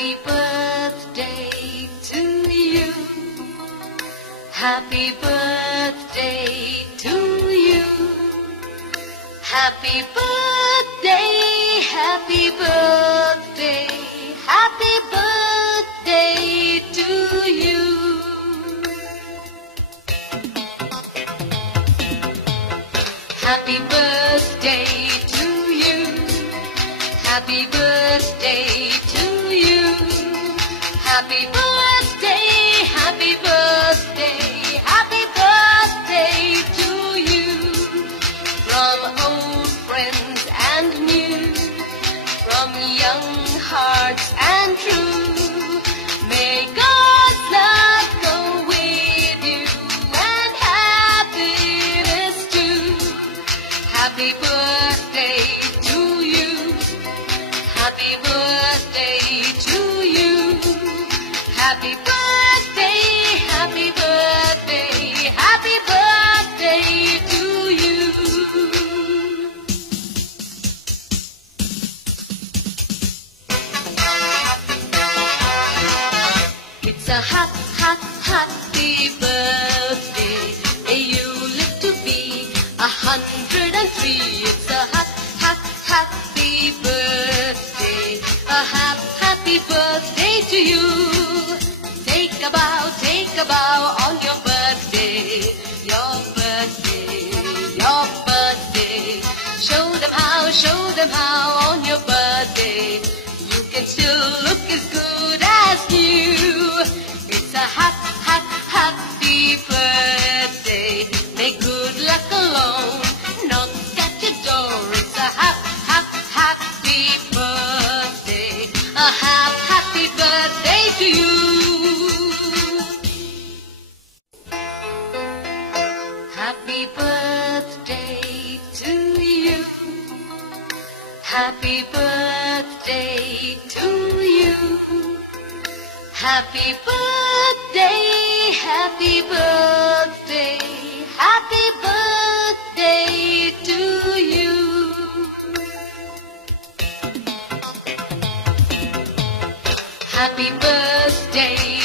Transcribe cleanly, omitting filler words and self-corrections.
Happy birthday to you. Happy birthday to you. Happy birthday, happy birthday, happy birthday to you. Happy birthday to you. Happy birthday to you. Happy birthday, happy birthday, happy birthday to you. From old friends and new, from young hearts and true, may God's love go with you and happiness too. Happy birthday to you. Happy birthday to you. Happy birthday, happy birthday, happy birthday to you. It's a happy birthday. May you live to be 103. It's a happy birthday. A happy birthday to you. Take a bow on your birthday. Your birthday, your birthday. Show them how on your birthday you can still look as good as new. It's a happy birthday. May good luck alone knock at your door. It's a happy birthday. A happy birthday to you. Happy birthday to you. Happy birthday to you. Happy birthday, happy birthday, happy birthday to you. Happy birthday